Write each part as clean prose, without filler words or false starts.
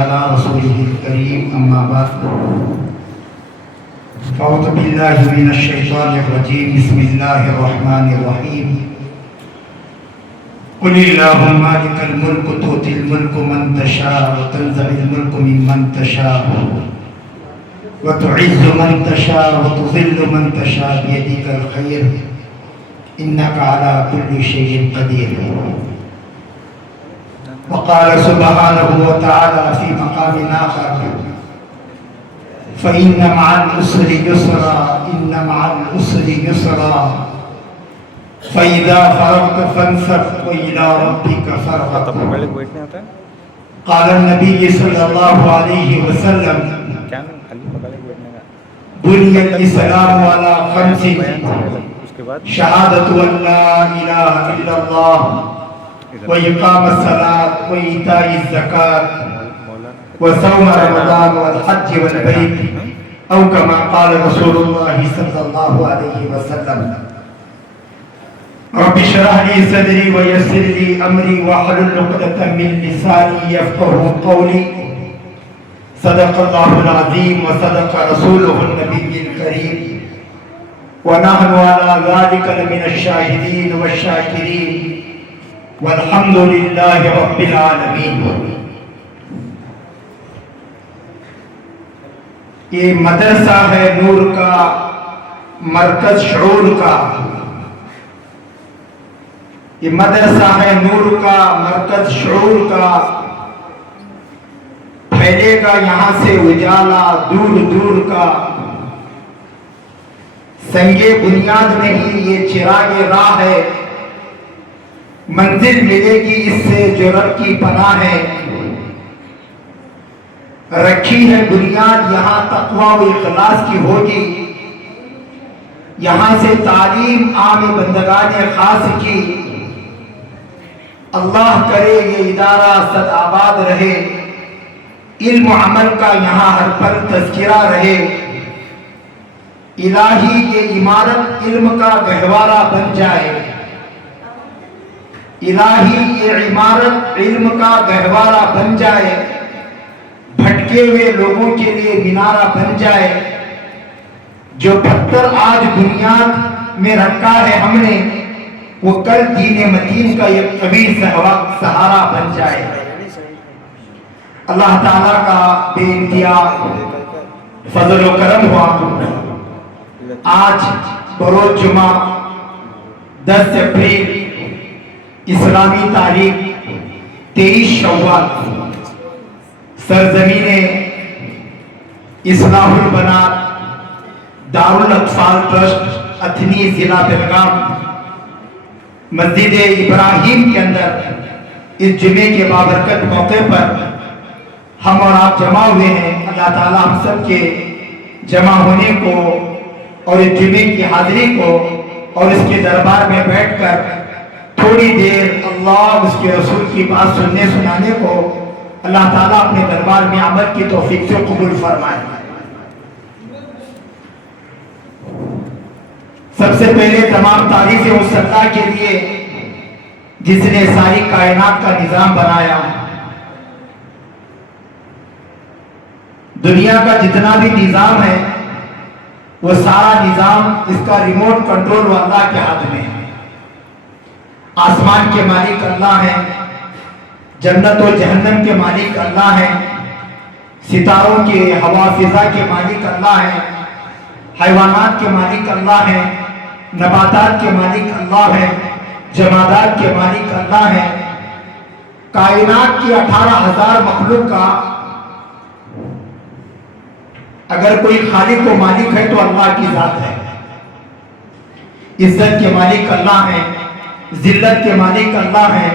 على رسوله الكريم أما بعد فأعوذ بالله من الشيطان الرجيم بسم الله الرحمن الرحيم قل اللهم مالك الملك تؤتي الملك من تشاء وتنزع الملك ممن تشاء وتعز من تشاء وتذل من تشاء بيدك الخير إنك على كل شيء قدير. وقال سبحانه وتعالى في مقام آخر فإن مع العسر يسرا إن مع العسر يسرا فإذا فرغت فانصب وإلى ربك فارغب. قال النبي صلى الله عليه وسلم بني الإسلام على خمس شهادة أن لا إله إلا الله وإقام الصلاة وإيتاء الزكاة وصوم رمضان والحج والبيت أو كما قال رسول الله صلى الله عليه وسلم. رب اشرح لي صدري ويسر لي أمري واحلل عقدة من لساني يفقهوا قولي. صدق الله العظيم وصدق رسوله النبي الكريم ونحن على ذلك لمن الشاهدين والشاكرين والحمد لله رب العالمین. یہ مدرسہ ہے نور کا مرکز شعور کا. یہ مدرسہ ہے نور کا مرکز شعور کا. پھیلے گا یہاں سے اجالا دور دور کا. سنگے بنیاد نہیں یہ چراغ راہ ہے. منزل ملے گی اس سے جو رب کی پناہ ہے. رکھی ہے بنیاد یہاں تقوی و اخلاص کی ہوگی. یہاں سے تعلیم عام بندگان خاص کی. اللہ کرے یہ ادارہ سد آباد رہے. علم و عمل کا یہاں ہر پل تذکرہ رہے. الہی یہ عمارت علم کا گہوارہ بن جائے. الہی یہ عمارت علم کا گہوارہ بن جائے. بھٹکے ہوئے لوگوں کے لیے مینارہ بن جائے. جو پتھر آج بنیاد میں رکھا ہے ہم نے وہ کل دین متین کا ایک قوی سہارا بن جائے. اللہ تعالیٰ کا بے انتہا فضل و کرم ہوا. آج بروز جمعہ 10 اپریل اسلامی تاریخ 23 شوال سرزمین اصلاح البنات دارالاطفال ٹرسٹ اتھنی ضلع بلگام مسجد ابراہیم کے اندر اس جمعے کے بابرکت موقع پر ہم اور آپ جمع ہوئے ہیں. اللہ تعالیٰ ہم سب کے جمع ہونے کو اور اس جمعے کی حاضری کو اور اس کے دربار میں بیٹھ کر تھوڑی دیر اللہ اس کے رسول کی بات سننے سنانے کو اللہ تعالیٰ اپنے دربار میں عمل کی توفیق سے قبول فرمائے. سب سے پہلے تمام تعریفیں اس اللہ کے لیے جس نے ساری کائنات کا نظام بنایا. دنیا کا جتنا بھی نظام ہے وہ سارا نظام اس کا ریموٹ کنٹرول اللہ کے ہاتھ میں ہے. آسمان کے مالک اللہ ہیں. جنت و جہنم کے مالک اللہ ہیں. ستاروں کے ہوا فضا کے مالک اللہ ہیں. حیوانات کے مالک اللہ ہیں. نباتات کے مالک اللہ ہیں. جمادات کے مالک اللہ ہیں. کائنات کی 18,000 مخلوق کا اگر کوئی خالق و مالک ہے تو اللہ کی ذات ہے. عزت کے مالک اللہ ہیں. ذلت کے مالک اللہ ہیں.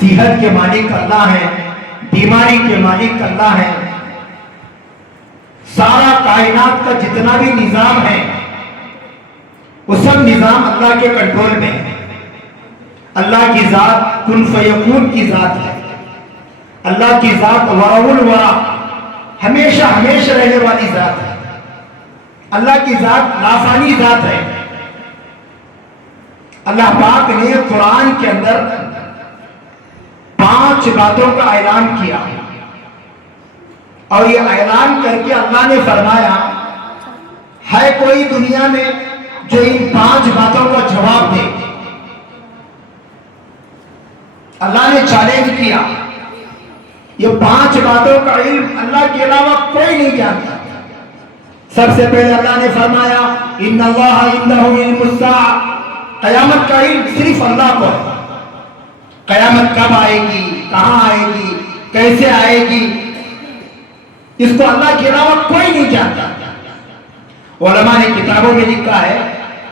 صحت کے مالک اللہ ہیں. بیماری کے مالک اللہ ہیں. سارا کائنات کا جتنا بھی نظام ہے وہ سب نظام اللہ کے کنٹرول میں ہے. اللہ کی ذات کن فیکون کی ذات ہے. اللہ کی ذات ورع الورع ہمیشہ ہمیشہ رہنے والی ذات ہے. اللہ کی ذات لافانی ذات ہے. اللہ پاک نے قرآن کے اندر 5 باتوں کا اعلان کیا. اور یہ اعلان کر کے اللہ نے فرمایا ہے کوئی دنیا میں جو ان 5 باتوں کا جواب دے؟ اللہ نے چیلنج کیا، یہ 5 باتوں کا علم اللہ کے علاوہ کوئی نہیں جانتا۔ سب سے پہلے اللہ نے فرمایا ان اللہ عنده علم الساعہ، قیامت کا علم صرف اللہ کو ہے۔ قیامت کب آئے گی، کہاں آئے گی، کیسے آئے گی، اس کو اللہ کے علاوہ کوئی نہیں جانتا۔ علماء نے کتابوں میں لکھا ہے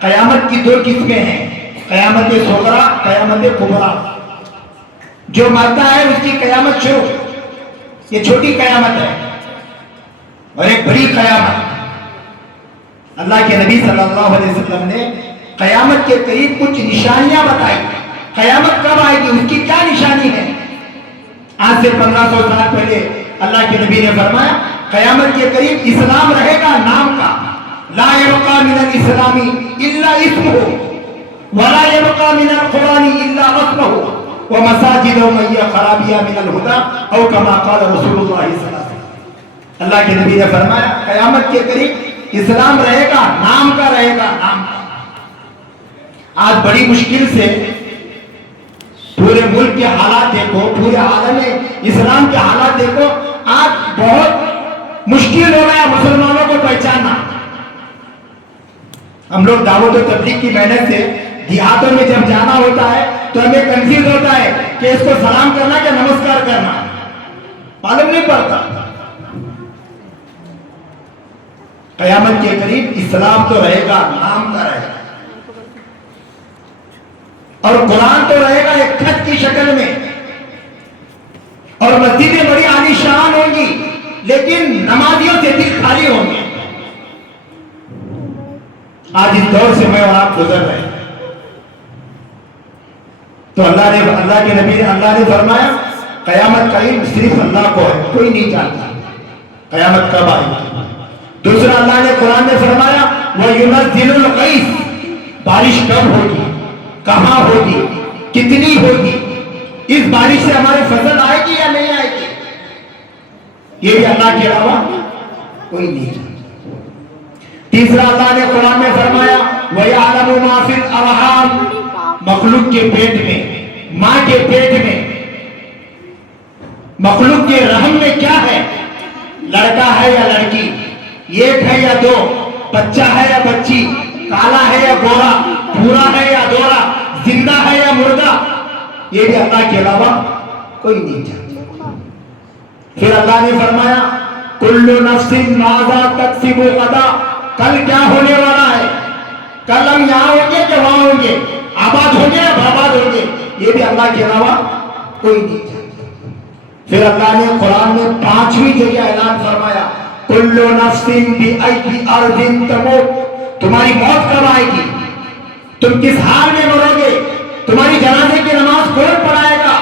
قیامت کی 2 قسمیں ہیں، قیامت صغریٰ، قیامت کبریٰ۔ جو مرتا ہے اس کی قیامت شروع، یہ چھوٹی قیامت ہے، اور ایک بڑی قیامت۔ اللہ کے نبی صلی اللہ علیہ وسلم نے قیامت کے قریب کچھ نشانیاں بتائی، قیامت کب آئے گی، اس کی کیا نشانی ہے۔ آج سے 1500 سال پہلے اللہ کے نبی نے فرمایا قیامت کے قریب اسلام رہے گا نام کا، لا يبقى من الاسلام الا اسمه ولا يبقى من القرآن الا رسمه ومساجد ومية خرابية من الهدى او كما قال رسول اللہ صلی اللہ علیہ وسلم۔ اللہ کے نبی نے فرمایا قیامت کے قریب اسلام رہے گا، نام کا رہے گا، نام کا۔ آج بڑی مشکل سے پورے ملک کے حالات دیکھو، پورے عالم اسلام کے حالات دیکھو، آج بہت مشکل ہو گیا مسلمانوں کو پہچاننا۔ ہم لوگ دعوت و تبلیغ کی محنت سے دیہاتوں میں جب جانا ہوتا ہے تو ہمیں کنفیوز ہوتا ہے کہ اس کو سلام کرنا کہ نمسکار کرنا، معلوم نہیں پڑتا۔ قیامت کے قریب اسلام تو رہے گا، نام کا رہے گا، اور قرآن تو رہے گا ایک خط کی شکل میں، اور مسجدیں بڑی عالی شان ہوں گی لیکن نمازیوں سے دل خالی ہوں گے۔ آج اس دور سے میں اور آپ گزر رہے ہیں، تو اللہ کے نبی اللہ نے فرمایا قیامت کا علم صرف اللہ کو ہے، کوئی نہیں جانتا قیامت کب آئے گی۔ دوسرا اللہ نے قرآن میں فرمایا وَيُنَزِّلُ الْغَيْثَ، بارش کب ہوگی، کہاں ہوگی، کتنی ہوگی، اس بارش سے ہماری فصل آئے گی یا نہیں آئے گی، یہ بھی اللہ کے علاوہ کوئی نہیں جانتا۔ تیسرا اللہ نے قرآن میں فرمایا وَيَعْلَمُ مَا فِي الْأَرْحَامِ، مخلوق کے پیٹ میں، ماں کے پیٹ میں، مخلوق کے رحم میں کیا ہے، لڑکا ہے یا لڑکی، ایک ہے یا 2، بچہ ہے یا بچی، کالا ہے یا گورا، بھورا ہے یا دورا، زندہ ہے یا مردہ، یہ بھی اللہ کے علاوہ کوئی نہیں جانتا۔ پھر اللہ نے فرمایا کل نفس ماذا تکسب غدا، کل کیا ہونے والا ہے، کل ہم یہاں ہوں گے کہ وہاں ہوں گے، آباد ہوں گے یا برباد ہوں گے، یہ بھی اللہ کے علاوہ کوئی نہیں جانتا۔ پھر اللہ نے قرآن میں 5ویں جگہ اعلان فرمایا کل نفس بأی ارض تموت، تمہاری موت کب آئے گی، تم کس حال میں مرو گے، تمہاری جنازے کی نماز کون پڑھائے گا،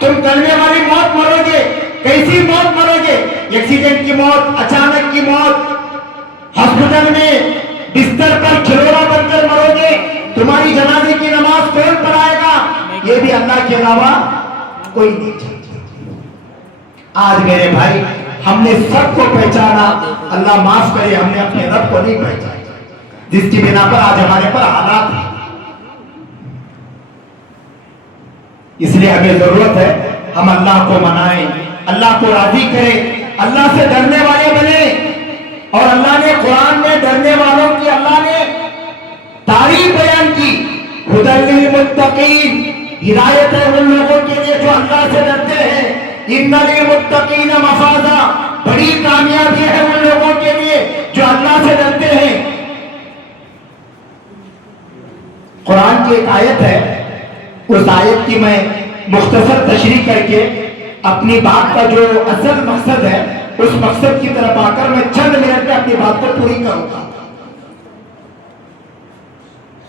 تم کلمے والی موت مرو گے، کیسی موت مرو گے، ایکسیڈنٹ کی موت، اچانک کی موت، ہاسپٹل میں بستر پر کھلونا بن کر مرو گے، تمہاری جنازے کی نماز کون پڑھائے گا، یہ بھی اللہ کے علاوہ کوئی نہیں جانتا۔ آج میرے بھائی ہم نے سب کو پہچانا، اللہ معاف کرے ہم نے اپنے رب کو نہیں پہچانا، جس کی بنا پر آج ہمارے پر حالات ہیں۔ اس لیے ہمیں ضرورت ہے ہم اللہ کو منائیں، اللہ کو راضی کریں، اللہ سے ڈرنے والے بنیں۔ اور اللہ نے قرآن میں ڈرنے والوں کی اللہ نے تعریف بیان کی، ہدی للمتقین، ہدایت ہے ان لوگوں کے لیے جو اللہ سے ڈرتے ہیں، ان للمتقین مفازا، بڑی کامیابی ہے ان لوگوں کے لیے جو اللہ سے ڈرتے ہیں۔ قرآن کی ایک آیت ہے، اس آیت کی میں مختصر تشریح کر کے اپنی بات کا جو اصل مقصد ہے اس مقصد کی طرف آ کر میں چند منٹ میں اپنی بات کو پوری کروں گا۔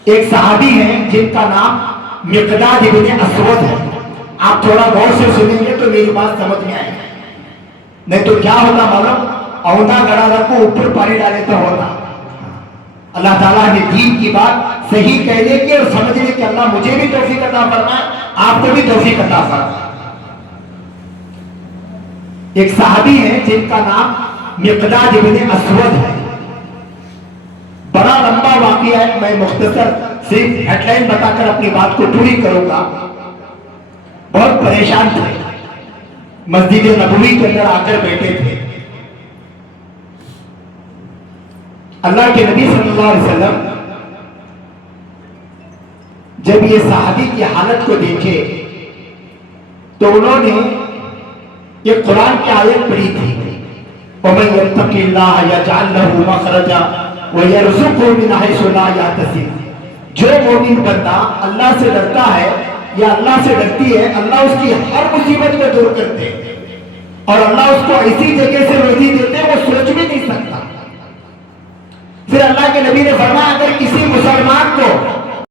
ایک صحابی ہیں جن کا نام مقداد ابن اسود ہے، آپ تھوڑا غور سے سنیں گے تو میری بات سمجھ میں آئے گی، نہیں تو کیا ہوتا معلوم، اوندا گڑا رکھو اوپر پانی ڈالے تو ہوتا۔ اللہ تعالیٰ نے دین کی بات صحیح کہنے کی اور سمجھنے کی اللہ مجھے بھی توفیق عطا فرمائے، آپ کو بھی توفیق عطا فرمائے۔ ایک صحابی ہے جن کا نام مقداد ابن اسود ہے. بڑا لمبا واقعہ ہے, میں مختصر صرف ہیڈ لائن بتا کر اپنی بات کو پوری کروں گا. بہت پریشان تھے, مسجد نبوی کے اندر آ کر بیٹھے تھے. اللہ کے نبی صلی اللہ علیہ وسلم جب یہ صحابی کی حالت کو دیکھے تو انہوں نے یہ قرآن کی آیت پڑھی تھی, وَمَن يَتَّقِ اللَّهَ يَجْعَلْ لَهُ مَخْرَجًا وَيَرْزُقْهُ مِنْ حَيْثُ لَا يَحْتَسِبُ. جو مومن بندہ اللہ سے ڈرتا ہے یا اللہ سے ڈرتی ہے, اللہ اس کی ہر مصیبت کو دور کرتے ہیں اور اللہ اس کو ایسی جگہ سے روزی دیتے ہیں وہ سوچ بھی نہیں سکتا. پھر اللہ کے نبی نے فرمایا اگر کسی مسلمان کو